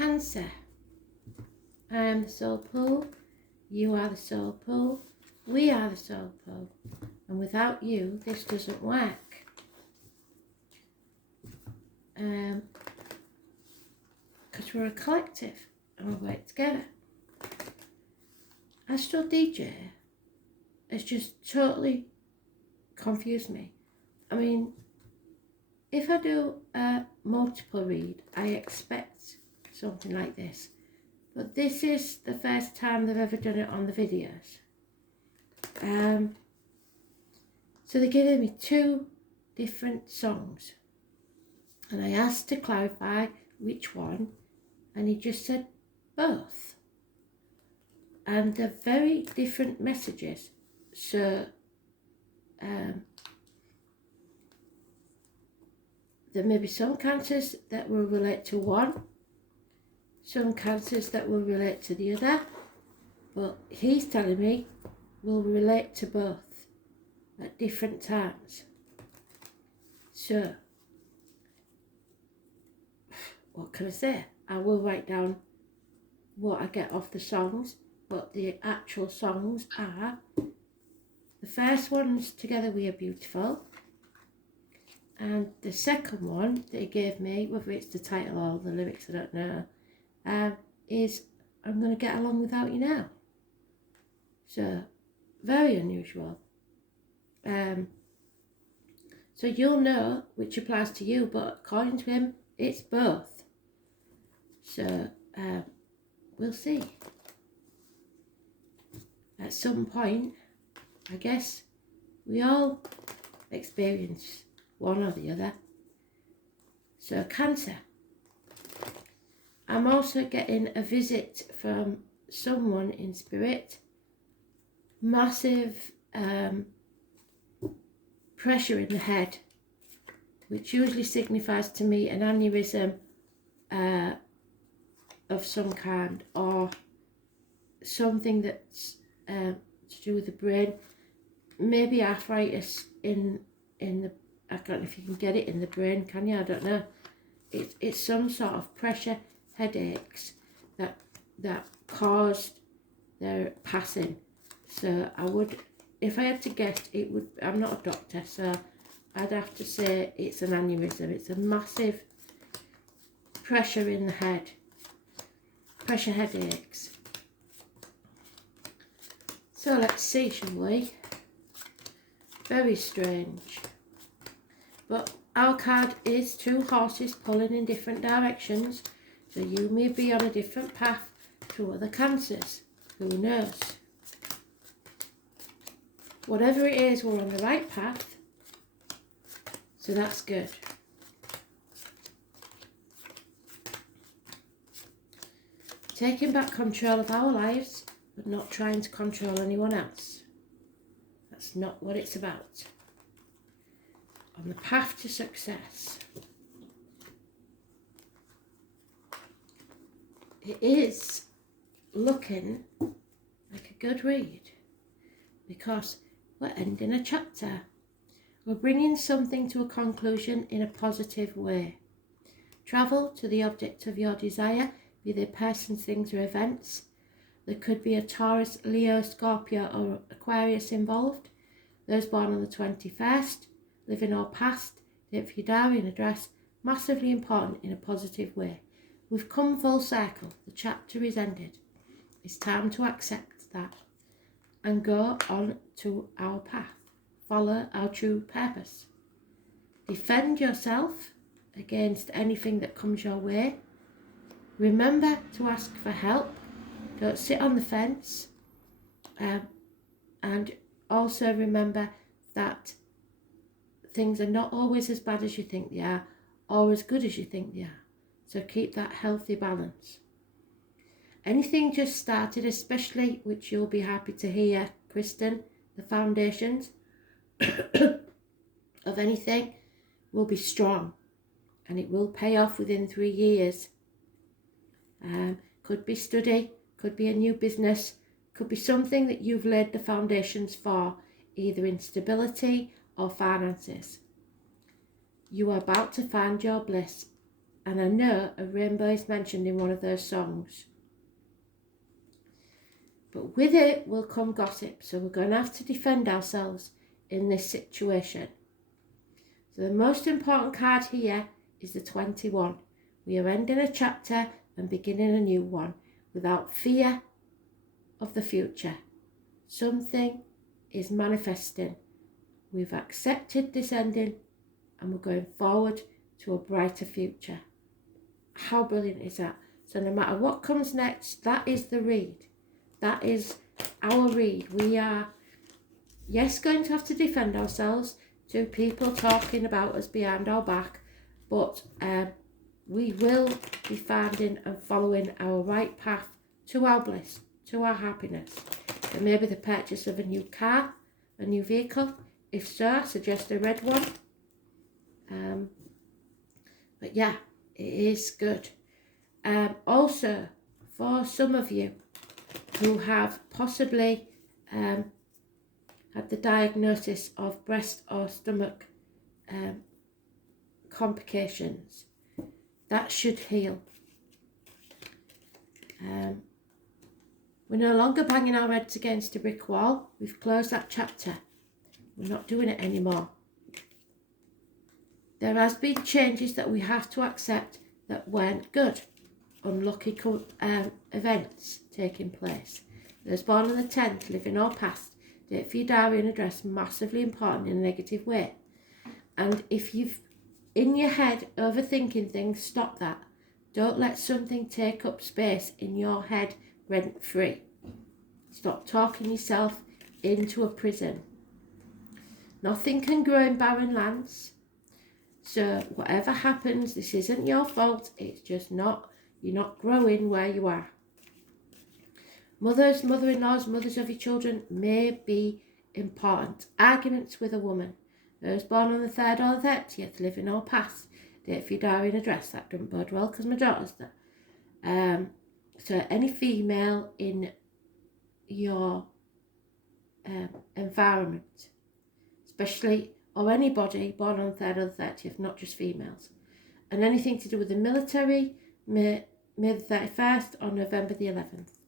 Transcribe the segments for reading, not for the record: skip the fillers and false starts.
Cancer. I am the soul pool, you are the soul pool, we are the soul pool, and without you this doesn't work. Because we're a collective and we work together. Astral DJ has just totally confused me. I mean, if I do a multiple read, I expect something like this. But this is the first time they've ever done it on the videos. So they're giving me 2 different songs. And I asked to clarify which one, and he just said both. And they're very different messages. So there may be some cancers that will relate to one, some cancers that will relate to the other, but he's telling me will relate to both at different times. So, what can I say? I will write down what I get off the songs, but the actual songs are, the first one's Together We Are Beautiful, and the second one that he gave me, whether it's the title or the lyrics, I don't know, is I'm Gonna Get Along Without You Now. So, very unusual. So you'll know which applies to you, but according to him, it's both. So, we'll see. At some point, I guess, we all experience one or the other. So, Cancer. I'm also getting a visit from someone in spirit. Massive pressure in the head, which usually signifies to me an aneurysm of some kind, or something that's to do with the brain. Maybe arthritis in the, I don't know if you can get it in the brain, can you? I don't know. It's some sort of pressure headaches that caused their passing. So I would, if I had to guess, it would, I'm not a doctor, so I'd have to say it's an aneurysm. It's a massive pressure in the head, pressure headaches. So let's see, shall we? Very strange. But our card is 2 horses pulling in different directions, so you may be on a different path to other cancers. Who knows? Whatever it is, we're on the right path, so that's good. Taking back control of our lives, but not trying to control anyone else. That's not what it's about. On the path to success. It is looking like a good read, because we're ending a chapter. We're bringing something to a conclusion in a positive way. Travel to the object of your desire, be they persons, things or events. There could be a Taurus, Leo, Scorpio or Aquarius involved. Those born on the 21st, living or past, date for your diary and address, massively important in a positive way. We've come full circle. The chapter is ended. It's time to accept that and go on to our path. Follow our true purpose. Defend yourself against anything that comes your way. Remember to ask for help. Don't sit on the fence. And also remember that things are not always as bad as you think they are, or as good as you think they are. So keep that healthy balance. Anything just started, especially, which you'll be happy to hear, Kristen, the foundations of anything will be strong, and it will pay off within 3 years. Could be study, could be a new business, could be something that you've laid the foundations for, either in stability or finances. You are about to find your bliss, And I know a rainbow is mentioned in one of those songs. But with it will come gossip. So we're going to have to defend ourselves in this situation. So the most important card here is the 21. We are ending a chapter and beginning a new one without fear of the future. Something is manifesting. We've accepted this ending and we're going forward to a brighter future. How brilliant is that? So no matter what comes next, that is the read. That is our read. We are, yes, going to have to defend ourselves to people talking about us behind our back, but we will be finding and following our right path to our bliss, to our happiness. It may be the purchase of a new car, a new vehicle. If so, I suggest a red one. But yeah, it is good. Also, for some of you who have possibly had the diagnosis of breast or stomach complications, that should heal. We're no longer banging our heads against a brick wall. We've closed that chapter. We're not doing it anymore. There has been changes that we have to accept that weren't good. Unlucky events taking place. Those born on the 10th, living or past, date for your diary and address, massively important in a negative way. And if you've in your head overthinking things, stop that. Don't let something take up space in your head rent free. Stop talking yourself into a prison. Nothing can grow in barren lands. So whatever happens, this isn't your fault. It's just not, you're not growing where you are. Mothers, mother-in-laws, mothers of your children may be important. Arguments with a woman. Those born on the 3rd or the 30th, living or past. Date for your diary and address. That doesn't bode well because my daughter's there. So any female in your environment, especially, or anybody born on the 3rd or the 30th, not just females. And anything to do with the military, May the 31st or November the 11th.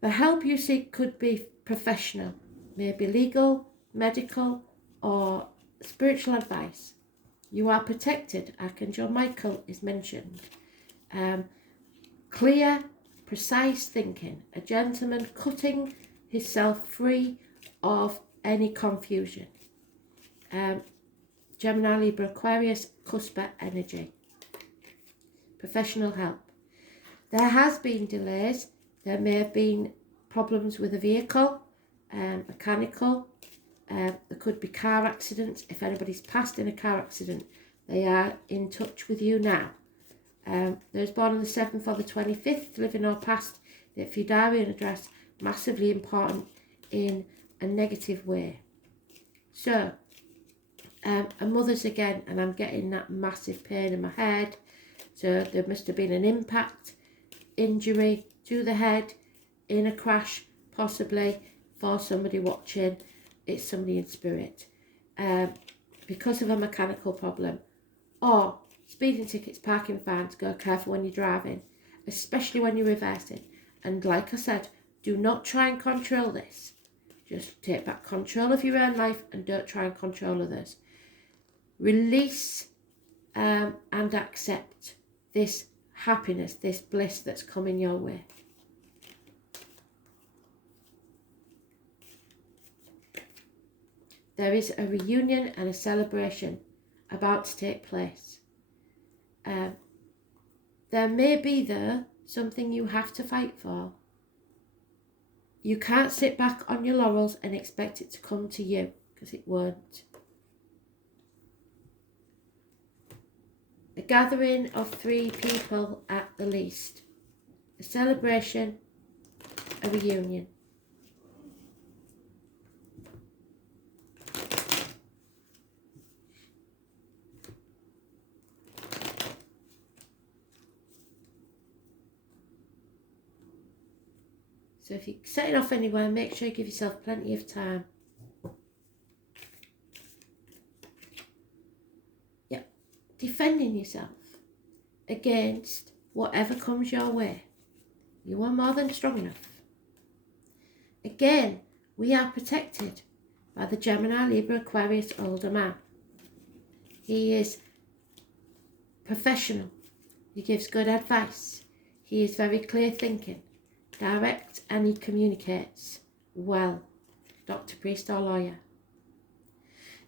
The help you seek could be professional, maybe legal, medical, or spiritual advice. You are protected. Archangel Michael is mentioned. Clear, precise thinking. A gentleman cutting himself free of any confusion. Gemini, Libra, Aquarius, Cusper energy. Professional help. There has been delays. There may have been problems with a vehicle, mechanical. There could be car accidents. If anybody's passed in a car accident, they are in touch with you now. Those born on the 7th or the 25th, living or past, if your diary and address, massively important in a negative way. So, a mother's again, and I'm getting that massive pain in my head. So there must have been an impact, injury to the head, in a crash, possibly, for somebody watching. It's somebody in spirit. Because of a mechanical problem. Or speeding tickets, parking fines, go careful when you're driving, especially when you're reversing. And like I said, do not try and control this. Just take back control of your own life and don't try and control others. Release and accept this happiness, this bliss that's coming your way. There is a reunion and a celebration about to take place. There may be, though, something you have to fight for. You can't sit back on your laurels and expect it to come to you, because it won't. A gathering of 3 people at the least. A celebration, a reunion. So if you're setting off anywhere, make sure you give yourself plenty of time. Yep, defending yourself. against whatever comes your way. You are more than strong enough. Again, we are protected by the Gemini, Libra, Aquarius older man. He is professional. He gives good advice. He is very clear thinking, direct, and he communicates well. Doctor, priest, or lawyer.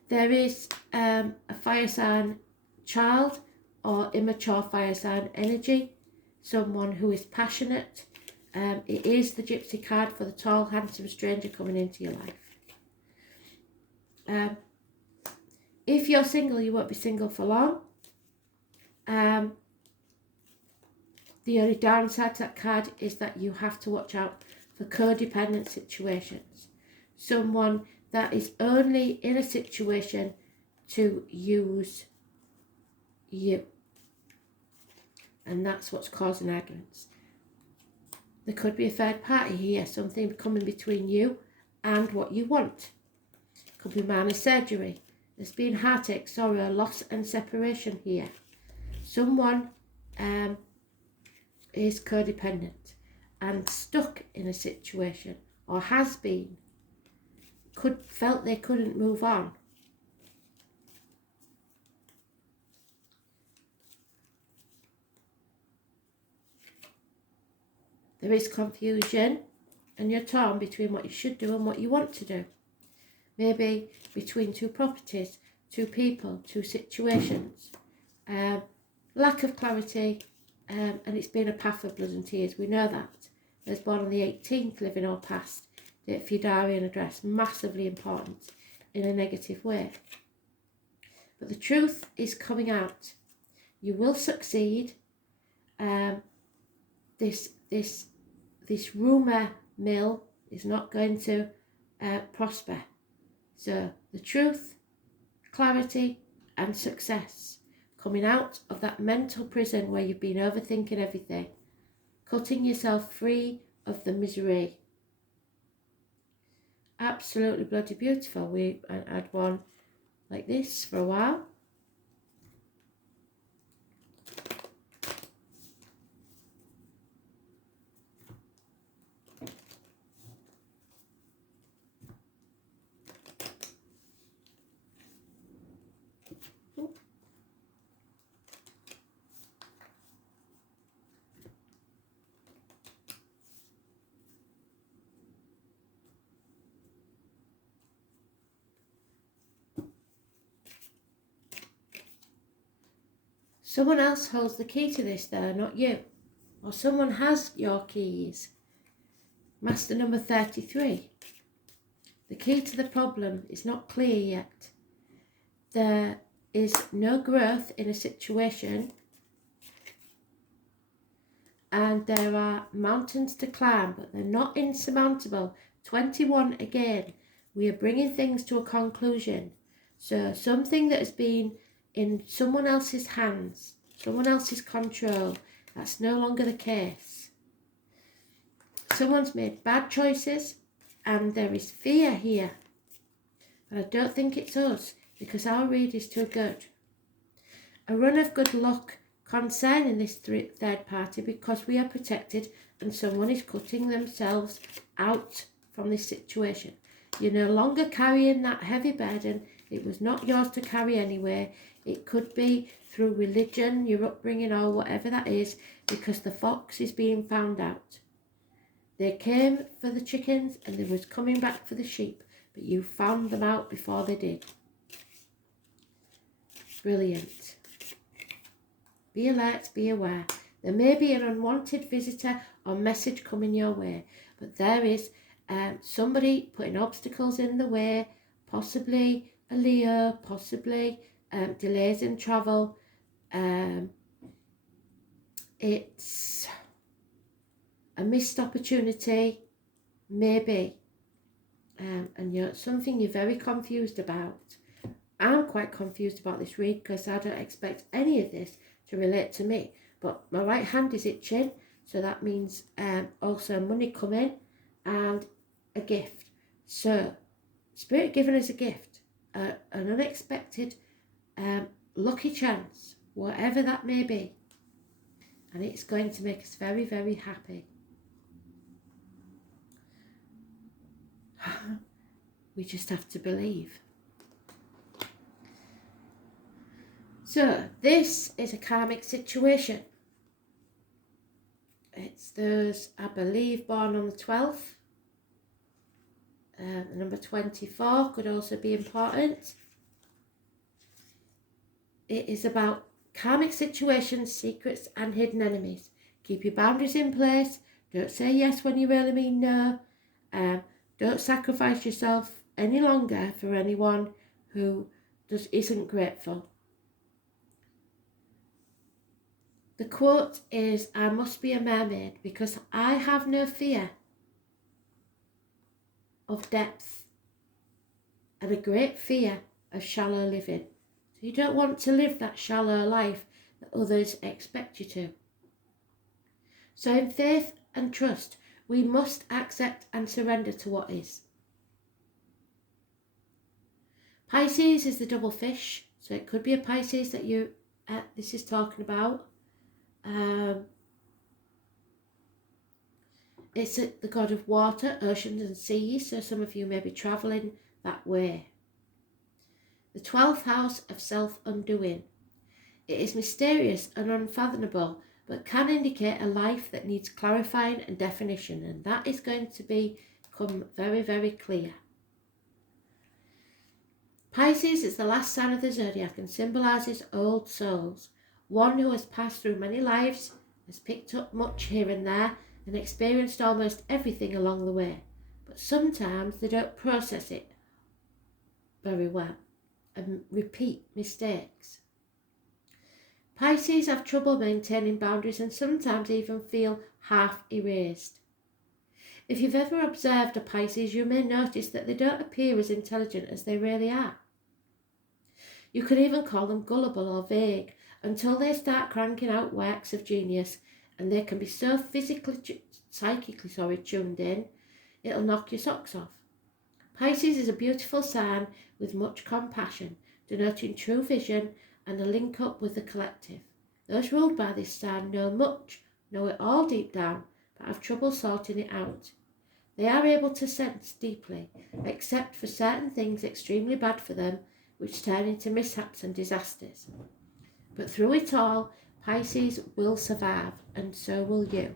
There is a fire sign child or immature fire sign energy, someone who is passionate. It is the Gypsy card for the tall, handsome stranger coming into your life. If you're single, you won't be single for long. The only downside to that card is that you have to watch out for codependent situations. Someone that is only in a situation to use you. And that's what's causing arguments. There could be a third party here, something coming between you and what you want. Could be minor surgery. There's been heartache, sorrow, loss and separation here. Someone is codependent and stuck in a situation, or has been, felt they couldn't move on. There is confusion and you're torn between what you should do and what you want to do. Maybe between two properties, two people, two situations. Lack of clarity, and it's been a path of blood and tears. We know that. I was born on the 18th, living or past. Date for your diary and address, massively important in a negative way. But the truth is coming out. You will succeed. This rumour mill is not going to prosper. So the truth, clarity and success coming out of that mental prison where you've been overthinking everything, cutting yourself free of the misery. Absolutely bloody beautiful. We had one like this for a while. Someone else holds the key to this though, not you. Or someone has your keys. Master number 33. The key to the problem is not clear yet. There is no growth in a situation, and there are mountains to climb, but they're not insurmountable. 21 again. We are bringing things to a conclusion. So something that has been in someone else's hands, someone else's control, that's no longer the case. Someone's made bad choices and there is fear here. But I don't think it's us, because our read is too good. A run of good luck concerning this third party, because we are protected and someone is cutting themselves out from this situation. You're no longer carrying that heavy burden. It was not yours to carry anyway. It could be through religion, your upbringing, or whatever that is, because the fox is being found out. They came for the chickens and they was coming back for the sheep, but you found them out before they did. Brilliant. Be alert, be aware. There may be an unwanted visitor or message coming your way, but there is somebody putting obstacles in the way, possibly a Leo, possibly delays in travel. It's a missed opportunity, maybe, and you're something you're very confused about. I'm quite confused about this read because I don't expect any of this to relate to me, but my right hand is itching, so that means also money coming and a gift. So Spirit given us a gift, an unexpected lucky chance, whatever that may be. and it's going to make us very, very happy. We just have to believe. So this is a karmic situation. It's those, I believe, born on the 12th. The number 24 could also be important. It is about karmic situations, secrets and hidden enemies. Keep your boundaries in place. Don't say yes when you really mean no. Don't sacrifice yourself any longer for anyone who isn't grateful. The quote is, I must be a mermaid because I have no fear of depth and a great fear of shallow living. So you don't want to live that shallow life that others expect you to. So in faith and trust, we must accept and surrender to what is. Pisces is the double fish, so it could be a Pisces that this is talking about. It's the god of water, oceans and seas, so some of you may be travelling that way. The 12th house of self-undoing. It is mysterious and unfathomable, but can indicate a life that needs clarifying and definition, and that is going to become very, very clear. Pisces is the last sign of the zodiac and symbolises old souls, one who has passed through many lives, has picked up much here and there, and experienced almost everything along the way, but sometimes they don't process it very well and repeat mistakes. Pisces have trouble maintaining boundaries and sometimes even feel half erased. If you've ever observed a Pisces, you may notice that they don't appear as intelligent as they really are. You could even call them gullible or vague until they start cranking out works of genius, and they can be so psychically tuned in, it'll knock your socks off. Pisces is a beautiful sign with much compassion, denoting true vision and a link up with the collective. Those ruled by this sign know it all deep down, but have trouble sorting it out. They are able to sense deeply, except for certain things extremely bad for them, which turn into mishaps and disasters. But through it all, Pisces will survive, and so will you.